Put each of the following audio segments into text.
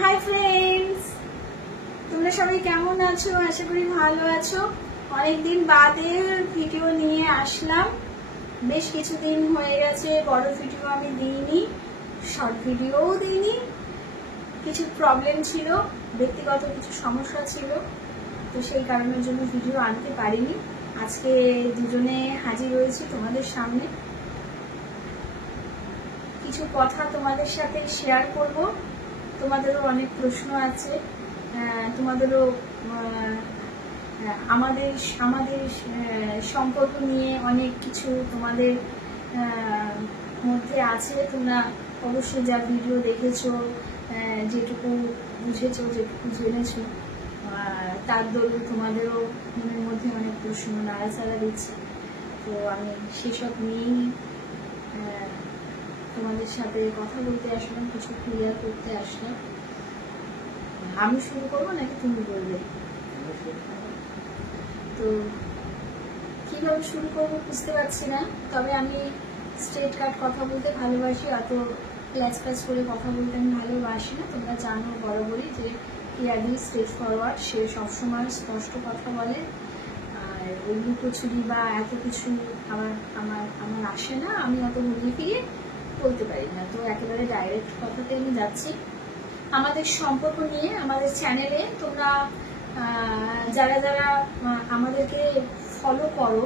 Hi friends, তোমরা সবাই কেমন আছো? আশা করি ভালো আছো। অনেকদিন বাদে ভিডিও নিয়ে আসলাম। বেশ কিছুদিন হয়ে গেছে বড় ভিডিও আমি দিইনি, শর্ট ভিডিওও দিইনি। কিছু প্রবলেম ছিল, ব্যক্তিগত কিছু সমস্যা ছিল, তো সেই কারণের জন্য ভিডিও আনতে পারিনি। আজকে দুজনে হাজির হয়েছি তোমাদের সামনে। কিছু কথা তোমাদের সাথে শেয়ার করব। তোমাদেরও অনেক প্রশ্ন আছে, তোমাদেরও আমাদের সম্পর্ক নিয়ে অনেক কিছু তোমাদের মধ্যে আছে। তোমরা অবশ্যই যা ভিডিও দেখেছো, যেটুকু বুঝেছো, যেটুকু জেনেছো, তার দরুন তোমাদেরও মনের মধ্যে অনেক প্রশ্ন নাড়াচাড়া দিচ্ছে। তো আমি সেসব নিয়েই তোমাদের সাথে কথা বলতে আসলাম, কিছু ক্লিয়ার করতে আসলাম। আমি শুরু করবো নাকি তুমি বলবে? তো কিভাবে শুরু করবো বুঝতে পারছি না, তবে আমি স্ট্রেট কাট কথা বলতে ভালোবাসি, অত প্ল্যাচ প্ল্যাচ করে কথা বলতে আমি ভালোবাসি না। তোমরা জানো বরাবরই যে পিয়াদি স্ট্রেট ফরওয়ার্ড, সে সবসময় স্পষ্ট কথা বলে, আর ওই লুকোচুরি বা এত কিছু আমার আসে না। আমি অত ঘুরিয়ে ফিরিয়ে বলতে পারি না, তো একেবারে ডাইরেক্ট কথাতে আমি যাচ্ছি। আমাদের সম্পর্ক নিয়ে আমাদের চ্যানেলে তোমরা যারা যারা আমাদেরকে ফলো করো,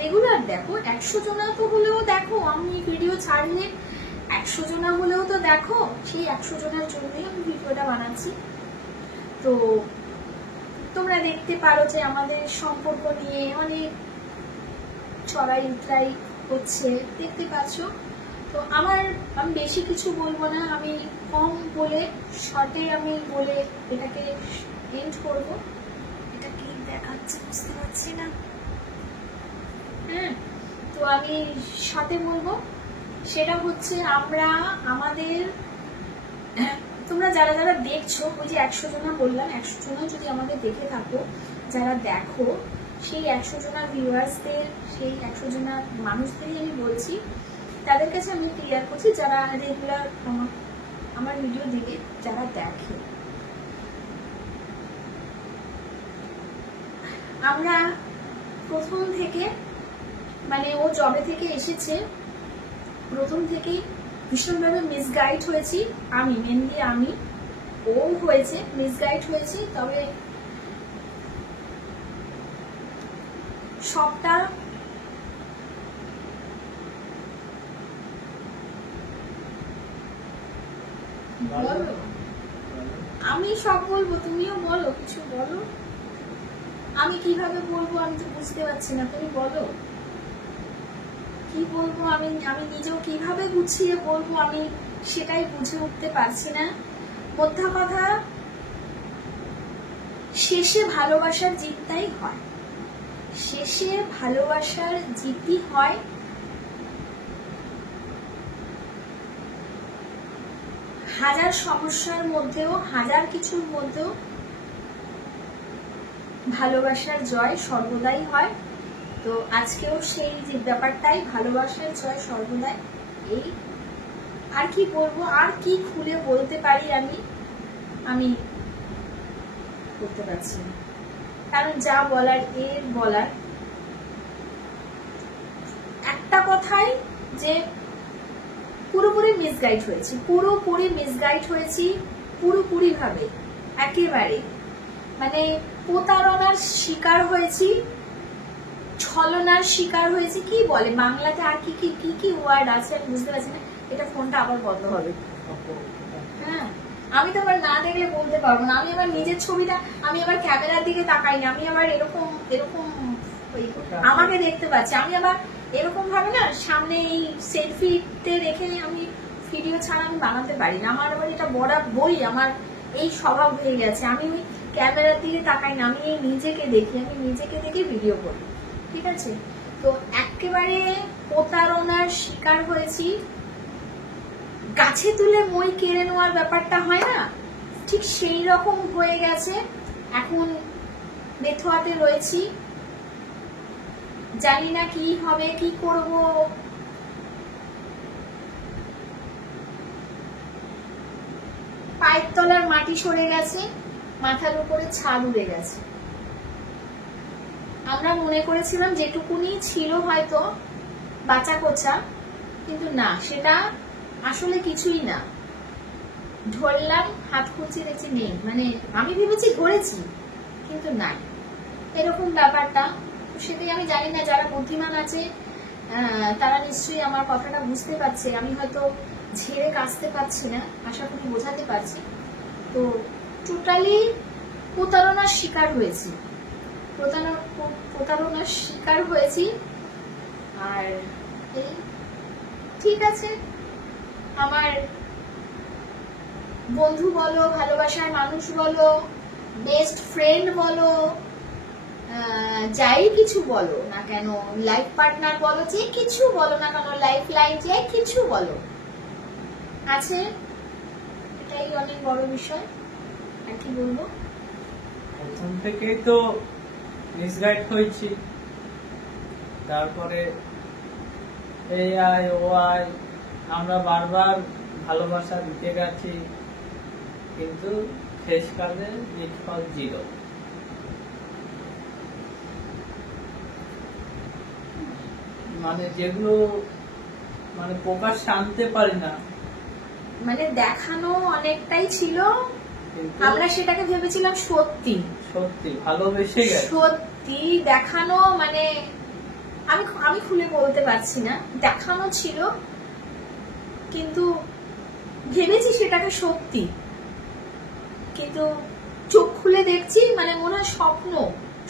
রেগুলার দেখো, 100 জনা তো হলেও দেখো, আমি ভিডিও ছাড়লে 100 জনা হলেও তো দেখো। সেই 100 জনের জন্যই আমি ভিডিওটা বানাচ্ছি। তো তোমরা দেখতে পারো যে আমাদের সম্পর্ক নিয়ে অনেক চড়াই উতরাই হচ্ছে, দেখতে পাচ্ছ। তো আমি বেশি কিছু বলবো না, আমি কম বলে শর্টে আমি বলে এটাকে এন্ড করব। এটা কি দেখাচ্ছে বুঝতে পারছি না। হ্যাঁ, তো আমি শর্টে বলবো। সেটা হচ্ছে আমরা আমাদের, তোমরা যারা যারা দেখছো, ওই যে 100 জনা বললাম, 100 জনা যদি আমাদের দেখে থাকো, যারা দেখো, সেই 100 জনা ভিউয়ার্সদের, সেই 100 জনা মানুষদেরই আমি বলছি, তাদের কাছে আমি ক্লিয়ার করছি, যারা রেগুলার আমার ভিডিও দিকে যারা দেখে। আমরা প্রথম থেকে, মানে ও জবে থেকে এসেছে, প্রথম থেকেই ভীষণভাবে মিসগাইড হয়েছি। আমি মেনলি ও হয়েছে মিসগাইড হয়েছি, তবে সবটা বলো। আমি সব বলবো, তুমিও বলো, কিছু বলো। আমি কিভাবে বলবো আমি তো বুঝতে পারছি না, তুমি বলো কি বলবো। আমি নিজেও কিভাবে গুছিয়ে বলবো আমি সেটাই বুঝে উঠতে পারছি না। মোদ্দা কথা, শেষে ভালোবাসার জিতটাই হয়, শেষে ভালোবাসার জিতই হয়। হাজার সমস্যার মধ্যেও, হাজার কিছুর মধ্যেও ভালোবাসার জয় সর্বদাই হয়। তো আজকেও সেই যে ব্যাপারটাই, ভালোবাসার জয় সর্বদাই। এই আর কি বলবো, আর কি খুলে বলতে পারি আমি করতে পারছি না, কারণ যা বলার বলার একটা কথাই, যে পুরোপুরি মিসগাইড হয়েছি, পুরোপুরি ভাবে, একেবারে মানে প্রতারণার শিকার হয়েছি, ছলনার শিকার হয়েছি। কি বলে বাংলাতে আর কি কি কি কি ওয়ার্ড আছে আমি বুঝতে পারছি না। এটা ফোনটা আবার বন্ধ হবে। হ্যাঁ, আমি তো আবার না দেখলে বলতে পারবো না। আমি আবার নিজের ছবিটা, আমি আবার ক্যামেরার দিকে তাকাই না, আমি আবার এরকম আমাকে দেখতে পাচ্ছি। আমি আবার এরকম ভাবে না, সামনে এই সেলফিতে রেখে আমি ভিডিও ছাড়া আমি বানাতে পারি না। আমার আবার এটা বরাবরই আমার এই স্বভাব হয়ে গেছে। আমি ওই ক্যামেরার দিকে তাকাই না, আমি নিজেকে দেখি, আমি নিজেকে দেখে ভিডিও করি, ঠিক আছে? তো একেবারে প্রতারণার শিকার হয়েছি। গাছে তুলে মই কেড়ে নেওয়ার ব্যাপারটা হয় না, ঠিক সেই রকম হয়ে গেছে। এখন বেথুয়াতে রয়েছি, জানি না কি হবে, কি করব। পায়ের তলার মাটি সরে গেছে, মাথার উপরে ছাদ উড়ে গেছে। আমরা মনে করেছিলাম যেটুকুনি ছিল হয়তো বাঁচা কোচা, কিন্তু না, সেটা আসলে কিছুই না। ধরলাম, হাত খুঁজছি, দেখছি নেই। মানে আমি ভেবেছি ধরেছি, কিন্তু নাই, এরকম ব্যাপারটা। সেটাই আমি জানি না, যারা বুদ্ধিমান আছে তারা নিশ্চয়ই আমার কথাটা বুঝতে পারছে। আমি হয়তো ঝেড়ে কাচতে পারছি না, আশা করি বোঝাতে পারছি। তো টোটালি প্রতারণার শিকার হয়েছি, প্রতারণার শিকার হয়েছি। আর এই ঠিক আছে, আমার বন্ধু বলো, ভালোবাসার মানুষ বলো, বেস্ট ফ্রেন্ড বলো, যাই কিছু বলো না কেন, লাইফ পার্টনার বলো, যে কিছু বলো না কেন, লাইফ লাইন, যে কিছু বলো আছে, এটাই অনেক বড় বিষয়। আর কি বলবো, প্রথম থেকেই তো মিসগাইড হয়েছি, তারপরে এই আয় ও আয়, আমরা বারবার ভালোবাসা দিতে গেছি, কিন্তু শেষ কালে নিষ্ফল 0। মানে যেগুলো মানে প্রকাশ আনতে পারি না, মানে দেখানো অনেকটাই ছিল, আমরা সেটাকে ভেবেছিলাম সত্যি, সত্যি ভালোবেসে গেছে। সত্যি দেখানো, মানে আমি খুলে বলতে পারছি না, দেখানো ছিল, কিন্তু ভেবেছি সেটাকে সত্যি, কিন্তু চোখ খুলে দেখছি মানে মনে হয়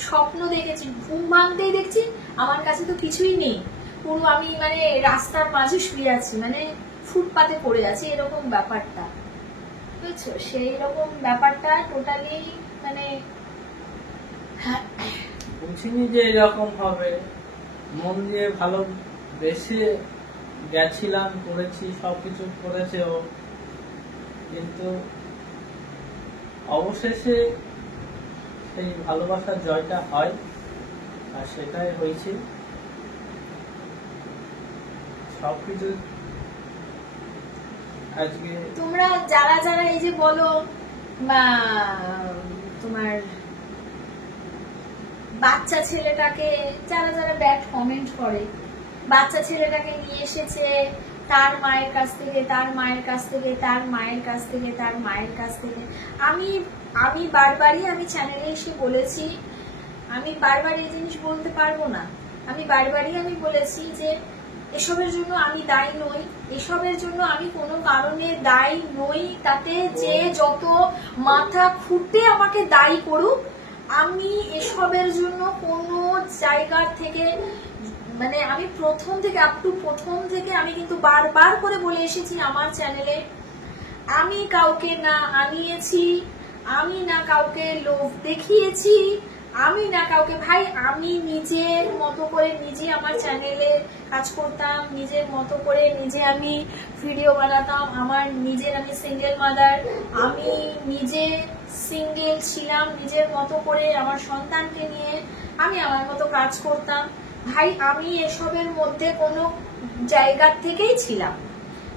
স্বপ্ন দেখেছি। ঘুম ভাঙতেই দেখছি আমার কাছে তো কিছুই নেই, পুরো আমি মানে রাস্তার মাঝে শুয়ে আছি, মানে ফুটপাতে পড়ে আছি, এরকম ব্যাপারটা, বুঝছো? সেই রকম ব্যাপারটা টোটালি মানে বুঝিনি যে এরকম হবে। মন দিয়ে ভালোবেসে গেছিলাম, করেছি, সবকিছু করেছে ও, কিন্তু অবশেষে সেই ভালোবাসার জয়টা হয়, আর সেটাই হয়েছে। সবকিছু আজকে তোমরা যারা যারা এই যে বলো বা তোমার বাচ্চা ছেলেটাকে, যারা যারা ব্যাড কমেন্ট করে, বাচ্চা ছেলেটাকে নিয়ে এসেছে তার মায়ের কাছ থেকে, তার মায়ের কাছ থেকে, তার মায়ের কাছ থেকে, তার মায়ের কাছ থেকে, আমি বারবারই আমি চ্যানেলে এসে বলেছি, আমি বারবার এই জিনিস বলতে পারবো না, আমি বারবারই আমি বলেছি যে এসবের জন্য আমি দায়ী নই, এসবের জন্য আমি কোনো কারণে দায়ী নই। তাতে যে যত মাথা খুঁটে আমাকে দায়ী করুক, আমি এসবের জন্য কোনো জায়গা থেকে, মানে আমি প্রথম থেকে আমি কিন্তু বারবার করে বলে এসেছি আমার চ্যানেলে, আমি কাউকে না আনিয়েছি, আমি না কাউকে লোভ দেখিয়েছি, আমি না কাউকে, ভাই আমি নিজের মতো করে নিজে আমার চ্যানেলে কাজ করতাম, নিজের মতো করে নিজে আমি ভিডিও বানাতাম, আমার নিজের, আমি সিঙ্গেল মাদার, আমি নিজে সিঙ্গেল ছিলাম, নিজের মতো করে আমার সন্তানকে নিয়ে আমি আমার মতো কাজ করতাম। ভাই আমি এসবের মধ্যে কোনো জায়গা থেকেই ছিলাম,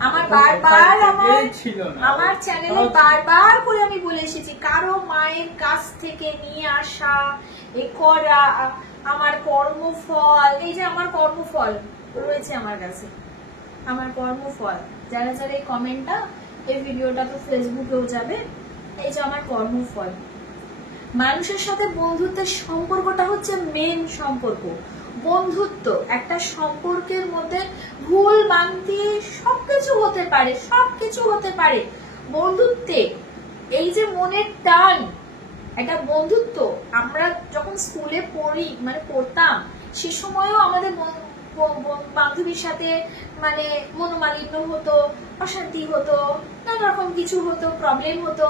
আমার বারবার আমার চ্যানেলে বারবার করে আমি বলে এসেছি, কারো মায়ের কাছ থেকে নিয়ে আসা এ করা আমার কর্মফল, এই যে আমার কর্মফল রয়েছে আমার কাছে, আমার কর্মফল, যারা যারা এই কমেন্টটা, এই ভিডিওটা তো ফেসবুকেও যাবে, এই যে আমার কর্মফল। মানুষের সাথে বন্ধুত্বের সম্পর্কটা হচ্ছে মেন সম্পর্ক। বন্ধুত্ব একটা সম্পর্কের মধ্যে ভুল ভ্রান্তি সবকিছু হতে পারে, সবকিছু হতে পারে বন্ধুত্বে। এই যে মনের টান, একটা বন্ধুত্ব, আমরা যখন স্কুলে পড়তাম, সে সময়ও আমাদের বান্ধবীর সাথে মানে মনোমালিন্য হতো, অশান্তি হতো, নানা রকম কিছু হতো, প্রবলেম হতো।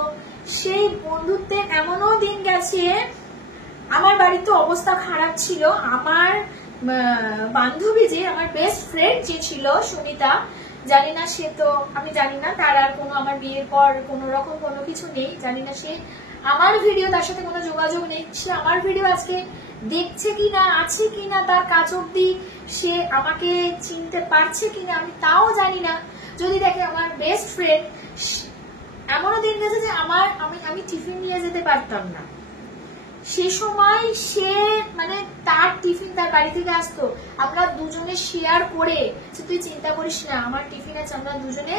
সেই বন্ধুত্বে এমনও দিন গেছে, আমার বাড়িতে অবস্থা খারাপ ছিল, আমার বান্ধবী যে আমার বেস্ট ফ্রেন্ড যে ছিল সুনিতা, জানি না সে তো, আমি জানি না তার আর কোনো, আমার বিয়ের পর কোনো রকম কোনো কিছু নেই, জানি না সে আমার ভিডিও, তার সাথে কোনো যোগাযোগ নেই, সে আমার ভিডিও আজকে দেখছে কিনা, আছে কিনা, তার কাজ অব্দি সে আমাকে চিনতে পারছে কিনা আমি তাও জানি না। যদি দেখে আমার বেস্ট ফ্রেন্ড, এমনও দিন গেছে যে আমি টিফিন নিয়ে যেতে পারতাম না। সে সময় সে মানে তার টিফিন তার বাড়ি থেকে আসতো, আমরা দুজনে শেয়ার করে, তুই চিন্তা করিস না আমার টিফিন আছে, আমরা দুজনে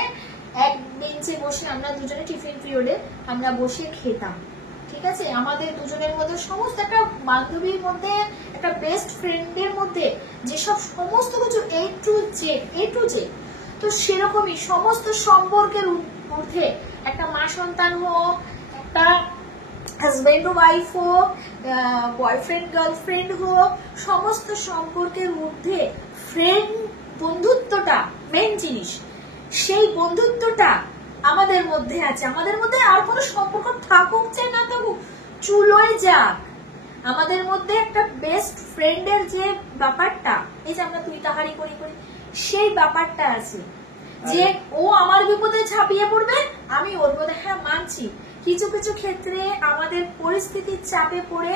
এক বেঞ্চে বসে আমরা দুজনে টিফিন পিরিয়ডে আমরা বসে খেতাম। ঠিক আছে, আমাদের দুজনের মধ্যে সমস্ত একটা বান্ধবীর মধ্যে একটা বেস্ট ফ্রেন্ডের মধ্যে যেসব সমস্ত কিছু এ টু জেড, তো সেরকমই সমস্ত সম্পর্কের ঊর্ধ্বে একটা মা সন্তান হোক, একটা হাজবেন্ড ওয়াইফ হোক, বয়ফ্রেন্ড গার্লফ্রেন্ড হোক, সমস্ত সম্পর্কের ঊর্ধ্বে ফ্রেন্ড বন্ধুত্বটা মেন জিনিস। সেই বন্ধুত্বটা আমাদের মধ্যে আছে। আমাদের মধ্যে আর কোনো সম্পর্ক থাকুক চাই না থাকুক, চুলোয় যাক, আমাদের মধ্যে একটা বেস্ট ফ্রেন্ডের যে ব্যাপারটা, এই যে আমরা তুই তাহারি করি সেই ব্যাপারটা আছে, যে ও আমার বিপদে ঝাঁপিয়ে পড়বে, আমি ওর বিপদে। হ্যাঁ মানছি, কিছু কিছু ক্ষেত্রে আমাদের পরিস্থিতির চাপে পড়ে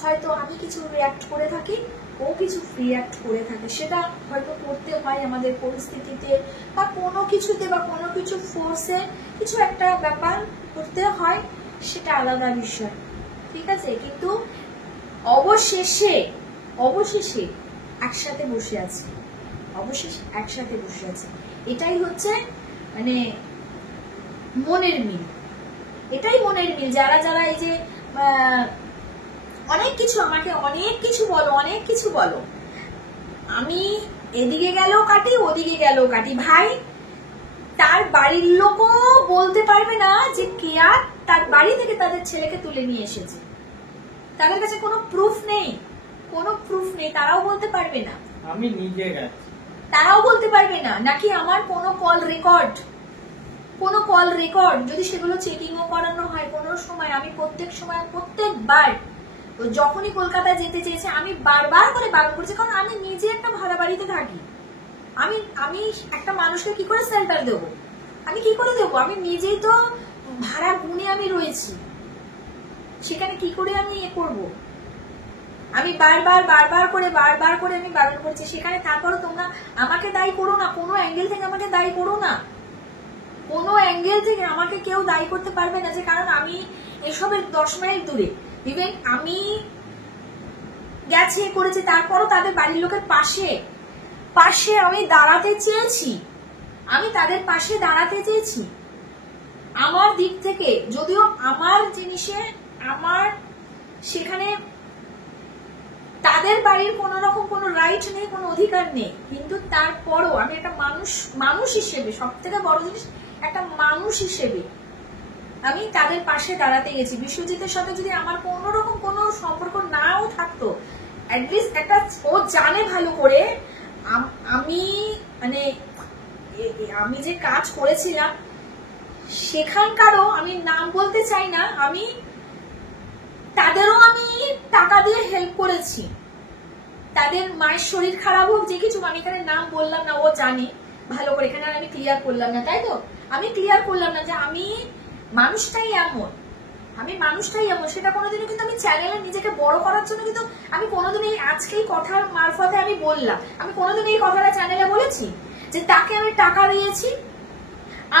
হয়তো আমি কিছু রিঅ্যাক্ট করে থাকি, ও কিছু রিঅ্যাক্ট করে থাকে, সেটা হয়তো করতে হয় আমাদের পরিস্থিতিতে বা কোনো কিছুতে বা কোনো কিছু ফোর্সে কিছু একটা ব্যাপার করতে হয়, সেটা আলাদা বিষয়। ঠিক আছে, কিন্তু অবশেষে একসাথে বসে আছে, এটাই হচ্ছে মানে মনের মিল, যারা এই যে অনেক কিছু বলো, আমি এদিকে গেলেও কাটি ওদিকে গেলেও কাটি, ভাই তার বাড়ির লোকও বলতে পারবে না যে কেয়া তার বাড়ি থেকে তাদের ছেলেকে তুলে নিয়ে এসেছে, তাদের কাছে কোনো প্রুফ নেই, তারাও বলতে পারবে না, আমি নিজে গেছি তারাও বলতে পারবে না, নাকি আমার কোনো কল রেকর্ড যদি সেগুলো চেকিংও করানো হয় কোনো সময়, আমি প্রত্যেকবার যখনই কলকাতায় যেতে চেয়েছে আমি বারবার করে বারণ করেছি, কারণ আমি নিজে একটা ভাড়া বাড়িতে থাকি, আমি একটা মানুষকে কি করে শেল্টার দেবো, আমি কি করে দেবো, আমি নিজেই তো ভাড়া গুনে আমি রয়েছি, সেখানে কি করে আমি করবো, আমি বারবার করে আমি বারণ করছি সেখানে। তারপরও তোমরা আমাকে দায়ী করো না, কোনো অ্যাঙ্গেল থেকে আমাকে দায়ী করো না, কোনো অ্যাঙ্গেল থেকে আমাকে কেউ দায়ী করতে পারবে না, যে কারণ আমি এসবের 10 মাইল দূরে, ইভেন আমি গেছে করেছি, তারপরও তাদের বাড়ির লোকের পাশে আমি দাঁড়াতে চেয়েছি, আমি তাদের পাশে দাঁড়াতে চেয়েছি আমার দিক থেকে, যদিও আমার জিনিসে আমার সেখানে তাদের বাড়ির কোন রকম কোনো রাইট নেই, কোনো অধিকার নেই, কিন্তু তারপরও আমি একটা মানুষ হিসেবে, সব থেকে বড় জিনিস একটা মানুষ হিসেবে আমি তাদের পাশে দাঁড়াতে গেছি। বিশ্বজিতের সাথে যদি আমার কোন রকম কোনো সম্পর্ক নাও থাকতো, অ্যাটলিস্ট একটা ও জানে ভালো করে আমি যে কাজ করেছিলাম সেখানকারও আমি নাম বলতে চাই না, আমি তাদেরও আমি টাকা দিয়ে হেল্প করেছি, তাদের মায়ের শরীর খারাপ হোক যে কিছু, আমি এখানে নাম বললাম না, ও জানে ভালো করে, এখানে আমি ক্লিয়ার করলাম না, তাই তো আমি ক্লিয়ার করলাম না যে আমি মানুষটাই এমন, সেটা কোনোদিনও কিন্তু আমি চ্যানেলে নিজেকে বড় করার জন্য কিন্তু আমি কোনোদিন এই আজকেই কথার মারফতে আমি বললাম, আমি কোনোদিন এই কথাটা চ্যানেলে বলেছি যে তাকে আমি টাকা দিয়েছি,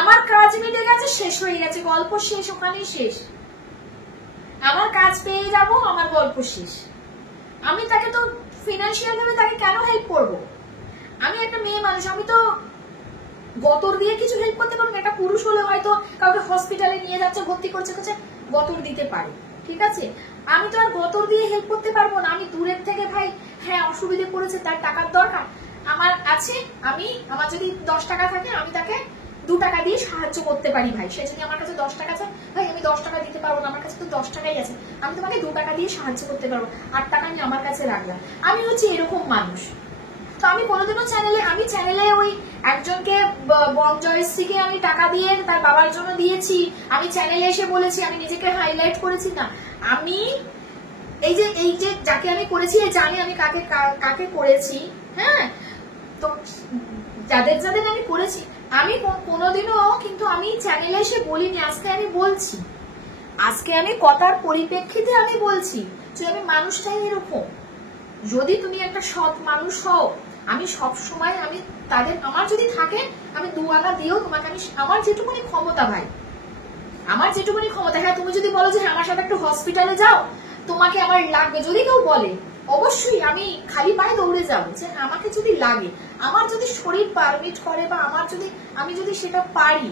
আমার কাজ মিটে গেছে, শেষ হয়ে গেছে, গল্প শেষ, ওখানেই শেষ, আমার কাজ পেয়ে যাব, আমার গল্প শেষ। আমি তাকে তো ফিনান্সিয়াল ভাবে তাকে কেন হেল্প করব, আমি একটা মেয়ে মানুষ, আমি তো গতর দিয়ে কিছু হেল্প করতে পারবো, একটা পুরুষ হলে হয়তো কাউকে হসপিটালে নিয়ে যাচ্ছে, ভর্তি করছে গতর দিতে পারে, ঠিক আছে, আমি তো আর গতর দিয়ে হেল্প করতে পারবো না, আমি দূরের থেকে ভাই হ্যাঁ অসুবিধে পড়েছে, তার টাকার দরকার আমার আছে, আমার যদি 10 টাকা থাকে আমি তাকে 2 টাকা দিয়ে সাহায্য করতে পারি, ভাই সে যদি আমার কাছে 10 টাকা আছে, ভাই আমি 10 টাকা দিতে পারবো না, আমার কাছে তো 10 টাকাই আছে, আমি তোমাকে 2 টাকা দিয়ে সাহায্য করতে পারবো, 8 টাকা আমি আমার কাছে রাখলাম, আমি হচ্ছে এরকম মানুষ। তো আমি কোনোদিনও চ্যানেলে ওই একজনকে জয়শ্রীকে আমি টাকা দিয়ে তার বাবার জন্য দিয়েছি, আমি চ্যানেলে এসে বলেছি, আমি নিজেকে হাইলাইট করেছি না, আমি এই যে যাকে আমি করেছি জানি আমি কাকে করেছি, হ্যাঁ, তো যাদের আমি করেছি আমি কোনোদিনও কিন্তু আমি চ্যানেলে এসে বলিনি, আজকে আমি বলছি, আজকে আমি কথার পরিপ্রেক্ষিতে আমি বলছি যে আমি মানুষটাই এরকম, যদি তুমি একটা সৎ মানুষ হও, আমি সব সময় আমি তাদের, আমার যদি থাকে আমি 2 আনা দিয়েও তোমাকে আমি আমার যেটুকুনি ক্ষমতা ভাই আমার যেটুকুনি ক্ষমতা, হ্যাঁ তুমি যদি বলো যে আমার সাথে একটু হসপিটালে যাও, তোমাকে আমার লাগবে, যদি কেউ বলে অবশ্যই আমি খালি পায়ে দৌড়ে যাবো, যে আমাকে যদি লাগে, আমার যদি শরীর পারমিট করে বা আমি যদি সেটা পারি,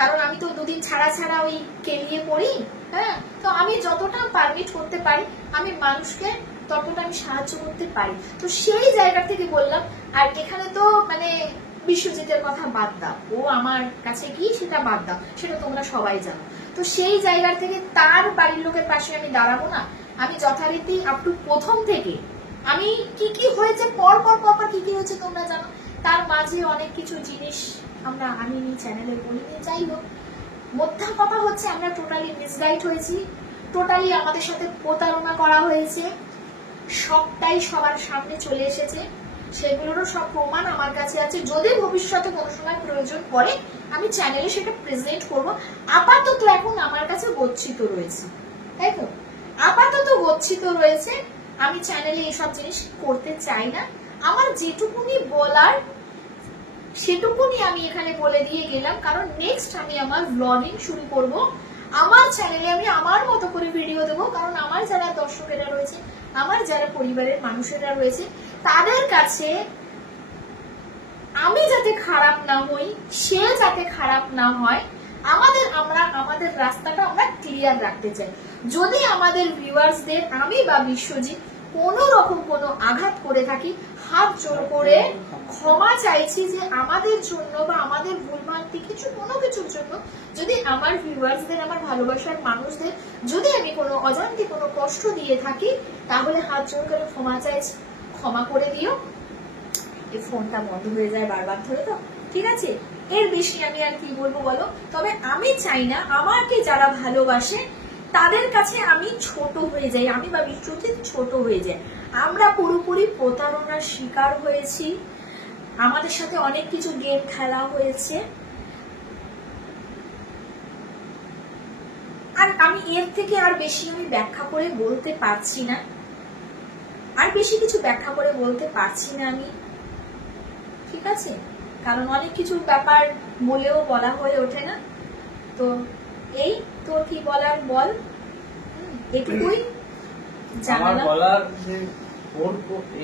কারণ আমি তো দুদিন ছাড়া ছাড়া ওই কেলিয়ে পড়ি, হ্যাঁ, তো আমি যতটা পারমিট করতে পারি আমি মানুষকে ততটা আমি সাহায্য করতে পারি। তো সেই জায়গা থেকে বললাম। আর এখানে তো মানে বিশ্বজিতের কথা বাদ দাও, ও আমার কাছে কি সেটা বাদ দাও, সেটা তোমরা সবাই জানো। তো সেই জায়গা থেকে তার বাড়ির লোকের পাশে আমি দাঁড়াবো না? আমি যথারীতি আপ টু প্রথম থেকে আমি কি হয়েছে পর কি হয়েছে তোমরা জানো, তার মাঝে অনেক কিছু জিনিস আমি চ্যানেলে বলিনি। যাই হোক, মোদ্দা কথা হচ্ছে আমরা টোটালি মিসগাইড হয়েছি, টোটালি আমাদের সাথে প্রতারণা করা হয়েছে, সবটাই সবার সামনে চলে এসেছে, সেগুলোরও সব প্রমাণ আমার কাছে আছে। যদি ভবিষ্যতে কোনো সময় প্রয়োজন পড়ে আমি চ্যানেলে সেটা প্রেজেন্ট করব। আপাতত এখন আমার কাছে গচ্ছিত রয়েছে, তাই তো, আপাতত গচ্ছিত রয়েছে। আমি চ্যানেলে এইসব জিনিস করতে চাই না। আমার যেটুকুনি বলার সেটুকুনি আমি এখানে বলে দিয়ে গেলাম, কারণ নেক্সট আমি আমার ব্লগিং শুরু করব। আমার চ্যানেলে আমি আমার মতো করে ভিডিও দেবো, কারণ আমার যারা দর্শকেরা রয়েছে, আমার যারা পরিবারের মানুষেরা রয়েছে, তাদের কাছে আমি যাতে খারাপ না হই, সে যাতে খারাপ না হয়, আমাদের রাস্তাটা আমরা ক্লিয়ার রাখতে চাই। যদি আমাদের ভিউয়ার্সদের আমি বা বিশ্বজিৎ কোনো রকম কোনো আঘাত করে থাকি, হাত জোর করে ক্ষমা চাইছি, যে আমাদের জন্য বা আমাদের ভুলভ্রান্তি কোনো কিছুর জন্য যদি আমার ভিউয়ার্সদের, আমার ভালোবাসার মানুষদের যদি আমি কোনো অজান্তে কোনো কষ্ট দিয়ে থাকি, তাহলে হাত জোর করে ক্ষমা চাইছি, ক্ষমা করে দিও। এই ফোনটা বন্ধ হয়ে যায় বারবার ধরে, তো ঠিক আছে, এর বেশি আমি আর কি বলবো বলো। তবে আমি চাই না আমাকে যারা ভালোবাসে তাদের কাছে আমি ছোট হয়ে যাই, আমি বা বিশ্বজিৎ ছোট হয়ে যায়। আমরা পুরোপুরি প্রতারণার শিকার হয়েছি, আমাদের সাথে অনেক কিছু গেম খেলা হয়েছে, আর আমি এর থেকে আর বেশি আমি ব্যাখ্যা করে বলতে পারছি না, আর বেশি কিছু ব্যাখ্যা করে বলতে পারছি না আমি, ঠিক আছে, কারণ অনেক কিছু ব্যাপার বলেও বলা হয়ে ওঠে না। তো এই তোর কি বলার বল, এটুকুই জানালাম। বলার যে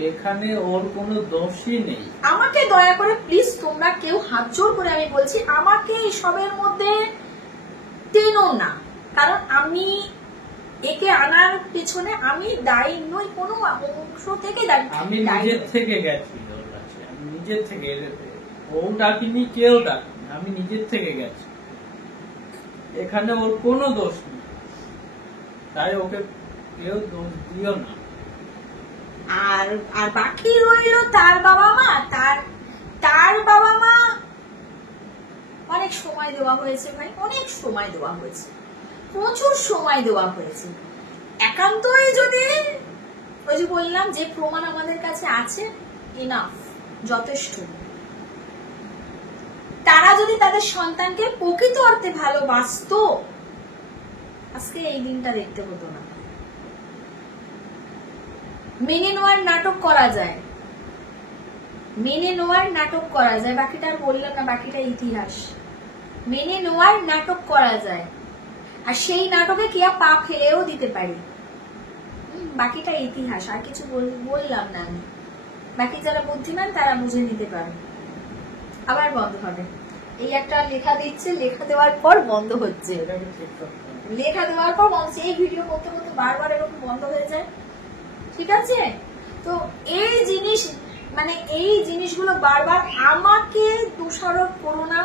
এখানে ওর কোনো দোষই নেই। আমাকে দয়া করে প্লিজ তোমরা কেউ হাত জোর করে আমি বলছি, আমাকে এসবের মধ্যে টেনো না, কারণ আমি একে আনার পেছনে আমি দায়ী নই, কোনো অংশ থেকে আমি নিজের থেকে গেছি, আমি নিজের থেকে, ও ডাকিনি, কেউ ডাকিনি, আমি নিজের থেকে গেছি, এখানে ওর কোনো দোষ নেই, তাই ওকে কেউ দোষ দিও না। আর বাকি রইল তার বাবা মা, তার বাবা মা অনেক সময় দেওয়া হয়েছে ভাই, অনেক সময় দেওয়া হয়েছে, প্রচুর সময় দেওয়া হয়েছে। একান্তই যদি ওই যে বললাম যে প্রমাণ আমাদের কাছে আছে, ইনাফ, যথেষ্ট। তারা যদি তাদের সন্তানকে প্রকৃত অর্থে ভালোবাসতো, আজকে এই দিনটা দেখতে হতো না। মেনে নেওয়ার নাটক করা যায়, মেনে নেওয়ার নাটক করা যায়, বাকিটা আর বললাম না, বাকিটা ইতিহাস। মেনে নেওয়ার নাটক করা যায়, আর সেই নাটকে কি পা ফেলেও দিতে পারি, বাকিটা ইতিহাস, আর কিছু বললাম না আমি। বাকি যারা বুদ্ধিমান তারা বুঝে নিতে পারে। আবার বন্ধ হবে, এই একটা লেখা দিচ্ছে, লেখা দেওয়ার পর বন্ধ হচ্ছে, লেখা দেওয়ার পর বন্ধ, এই ভিডিও করতে করতে বারবার এরকম বন্ধ হয়ে যায়, ঠিক আছে। তো এই জিনিস এই জিনিসগুলো বারবার আমাকে দোষারোপ করো না।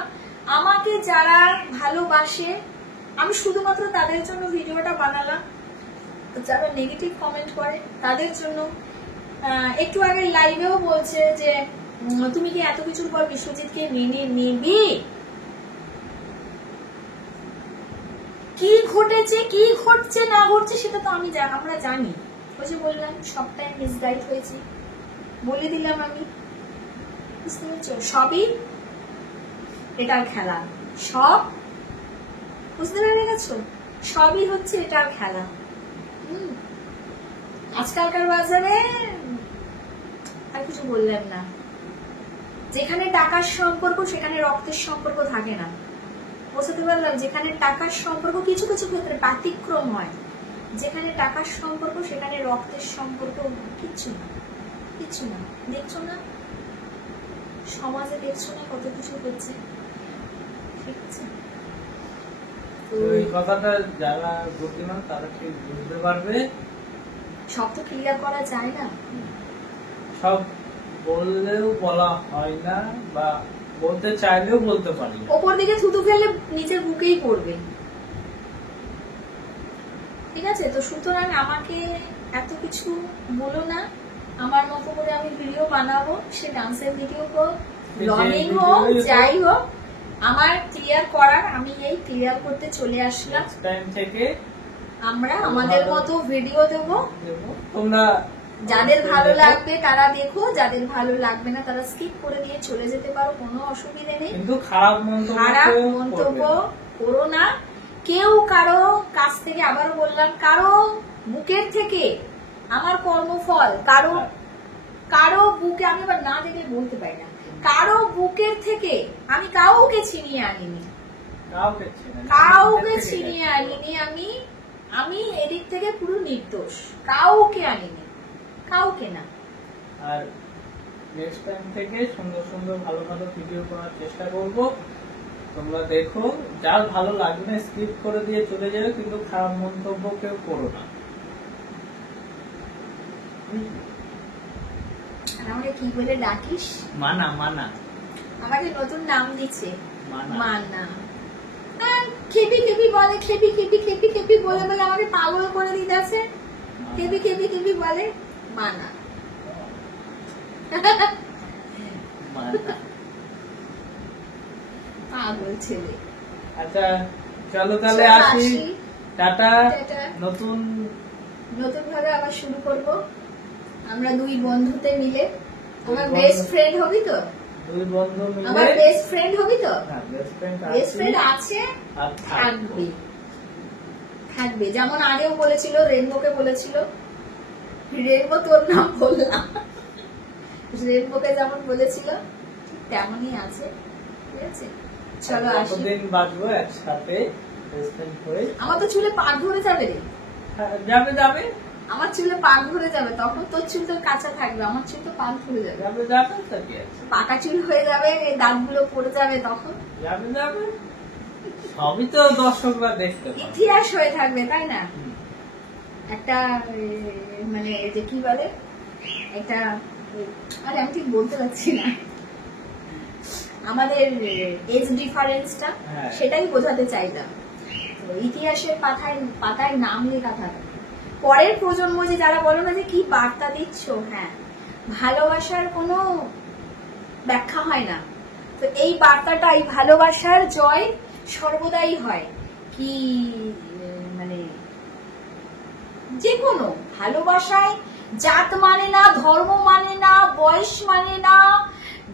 আমাকে যারা ভালোবাসে, আমি শুধুমাত্র তাদের জন্য ভিডিওটা বানালাম, যারা নেগেটিভ কমেন্ট করে তাদের জন্য। একটু আগে লাইভেও বলছে যে তুমি কি এত কিছুর পর বিশ্বজিৎকে মেনে নেবে? কি ঘটেছে, কি ঘটছে না ঘটছে সেটা তো আমরা জানি। ওই যে বললাম সবটাই মিসগাইড হয়েছি, বলে দিলাম আমি, বুঝতে পারছো? সবই এটার খেলা, সব বুঝতে পেরে গেছো? সবই হচ্ছে এটার খেলা। আজকালকার বাজারে আর কিছু বললেন না, যেখানে টাকার সম্পর্ক সেখানে রক্তের সম্পর্ক থাকে না, বোঝাতে পারলাম? যেখানে টাকার সম্পর্ক কিছু কিছু ক্ষেত্রে ব্যতিক্রম হয়, যেখানে টাকার সম্পর্ক সেখানে রক্তের সম্পর্ক কিচ্ছু না, কিচ্ছু না। দেখছো না সমাজে, দেখছো না কত কিছু হচ্ছে, ঠিক আছে? ওই কথাটা যারা বুদ্ধিমান তারা ঠিক বুঝতে পারবে। সব তো ক্লিয়ার করা যায় না, সব বললেও বলা হয় না, বা বলতে চাইলেও বলতে পারি না। ওপর দিকে থুতু ফেললে নিচের বুকেই পড়বে, ঠিক আছে? তো সুতরাং আমাকে এত কিছু বলো না, আমার মতো করে আমি ভিডিও বানাবো, সে ডান্সের ভিডিও হোক, ব্লগিং হোক, যাই হোক, আমার ক্লিয়ার করার, আমি এই ক্লিয়ার করতে চলে আসলাম। নেক্সট টাইম থেকে আমরা আমাদের মতো ভিডিও দেবো, তোমরা যাদের ভালো লাগবে তারা দেখো, যাদের ভালো লাগবে না তারা স্কিপ করে দিয়ে চলে যেতে পারো, কোনো অসুবিধা নেই। কিন্তু খারাপ মন্তব্য করো না। কেউ কারো কাছ থেকে, আবারও বললাম, কারো বুকের থেকে আমার কর্মফল, কারো বুকে, আমি আবার না দেখে বলতে পারি না, কারো বুকের থেকে আমি কাউকে ছিনিয়ে আনিনি, কাউকে ছিনিয়ে আনিনি। আমি এদিক থেকে পুরো নির্দোষ, কাউকে আনিনি, কাউকে না। আর নেক্সট টাইম থেকে সুন্দর সুন্দর ভালো ভালো ভিডিও করার চেষ্টা করব। তোমরা দেখো, যার ভালো লাগবে না স্কিপ করে দিয়ে চলে যাবে, কিন্তু খারাপ মন্তব্য কেউ করো না। আমাকে কি বলে ডাকিস? মানা। মানা আমাকে নতুন নাম দিচ্ছে, মানা। মানা। খেপি খেপি বলে, খেপি খেপি খেপি খেপি বলে বলে আমাকে পাগল করে দিতেছে। খেপি খেপি খেপি বলে মানা। মানা। পাগল ছেলে। আচ্ছা চলো তাহলে আসি, টাটা। নতুন ভাবে আবার শুরু করব আমরা দুই বন্ধুতে মিলে। আমার বেস্ট ফ্রেন্ড হবি তো? দুই বন্ধু মিলে আমার বেস্ট ফ্রেন্ড হবি তো? হ্যাঁ, বেস্ট ফ্রেন্ড আছে, আর থাকবে। যেমন আগেও বলেছিল, রেনবোকে বলেছিল, রেনবো তোর নাম বললাম, রেনবোকে যেমন বলেছিল ঠিক তেমনই আছে, ঠিক আছে? চলো আসি। কতদিন বাঁচবো একসাথে বেস্ট ফ্রেন্ড হয়ে? আমার তো চুলে পাক ধরে যাবে রে। যাবে যাবে, আমার চুলে পাক ধরে যাবে, তখন তোর চুল তো কাঁচা থাকবে, আমার চুল তো পাক ধরে যাবে। যাবে যাবে, তা কি আছে? পাকা চুল হয়ে যাবে, এই দাঁতগুলো পড়ে যাবে, তখন যাবে যাবে, সবই তো দর্শকরা দেখতে পাবে। ইতিহাস হয়ে থাকবে, তাই না? একটা মানে যে কি বলে, একটা, আরে আমি ঠিক বলতে পারছি না, আমাদের এজ ডিফারেন্সটা, সেটাই বোঝাতে চাইলাম। তো ইতিহাসের পাতায় নাম লেখা থাকে, পরের প্রজন্ম যে যারা বলো না যে কি বার্তা দিচ্ছ, হ্যাঁ, ভালোবাসার কোনো ব্যাখ্যা হয় না, তো এই বার্তাটা, এই ভালোবাসার জয় সর্বদাই হয়। কি মানে যে কোনো ভালোবাসায় জাত মানে না, ধর্ম মানে না, বয়স মানে না,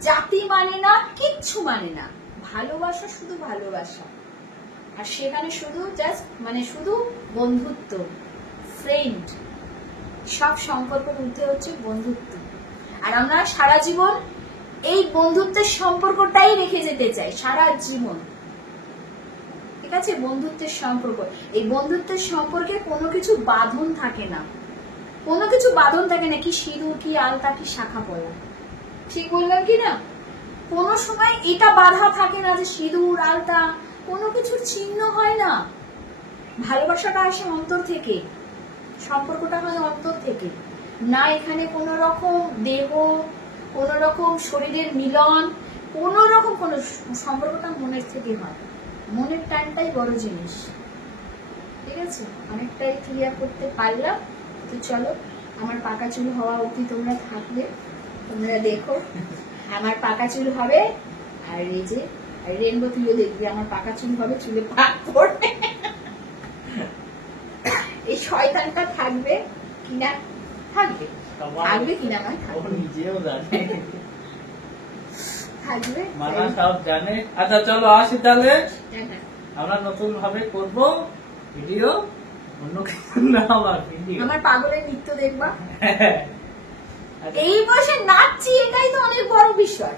জাতি মানে না, কিচ্ছু মানে না। ভালোবাসা শুধু ভালোবাসা, আর সেখানে শুধু জাস্ট মানে শুধু বন্ধুত্ব, ফ্রেন্ড, সব সম্পর্কের ঊর্ধ্বে হচ্ছে বন্ধুত্ব। আর আমরা সারা জীবন এই বন্ধুত্বের সম্পর্কটাই রেখে যেতে চাই, সারা জীবন, ঠিক আছে? বন্ধুত্বের সম্পর্ক, এই বন্ধুত্বের সম্পর্কে কোনো কিছু বাঁধন থাকে না, কোনো কিছু বাঁধন থাকে না, কি সিঁদুর, কি আলতা, কি শাখা পলা, ঠিক বললাম কি না? কোনো সময় এটা বাধা থাকে না যে সিঁদুর আলতা কোনো কিছুর চিহ্ন হয় না। ভালোবাসাটা আসে অন্তর থেকে, সম্পর্কটা হয় অন্তর থেকে, না এখানে কোনো রকম দেহ, কোনো রকম শরীরের মিলন, কোনো রকম কোনো সম্পর্কটা মনের থেকে হয়। মনের টানটাই বড় জিনিস, ঠিক আছে? অনেকটাই ক্লিয়ার করতে পারলাম। তো চলো, আমার পাকা চুল হওয়া অবধি তোমরা থাকবে, তোমরা দেখো আমার পাকা চুল হবে। আর এই যে রেনবো, তুইও দেখবি আমার পাকা চুল হবে, চুলে পাক পড়বে। এই শয়তানটা থাকবে কিনা, থাকবে কিনা নয়, নিজেও জানে, থাকবে, মানা সব জানে। আচ্ছা চলো আসি তাহলে, আমরা নতুন ভাবে করব ভিডিও, অন্য কিছু না, আমার ভিডিও, আমার পাগলের নৃত্য দেখবা, এই বয়সে নাচছি, এটাই তো অনেক বড় বিষয়।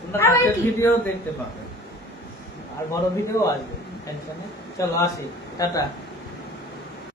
তোমরা নাচের ভিডিও দেখতে পাবে। আর বড় ভিডিও আসবে, টেনশন নেই। চলো আসি, টাটা।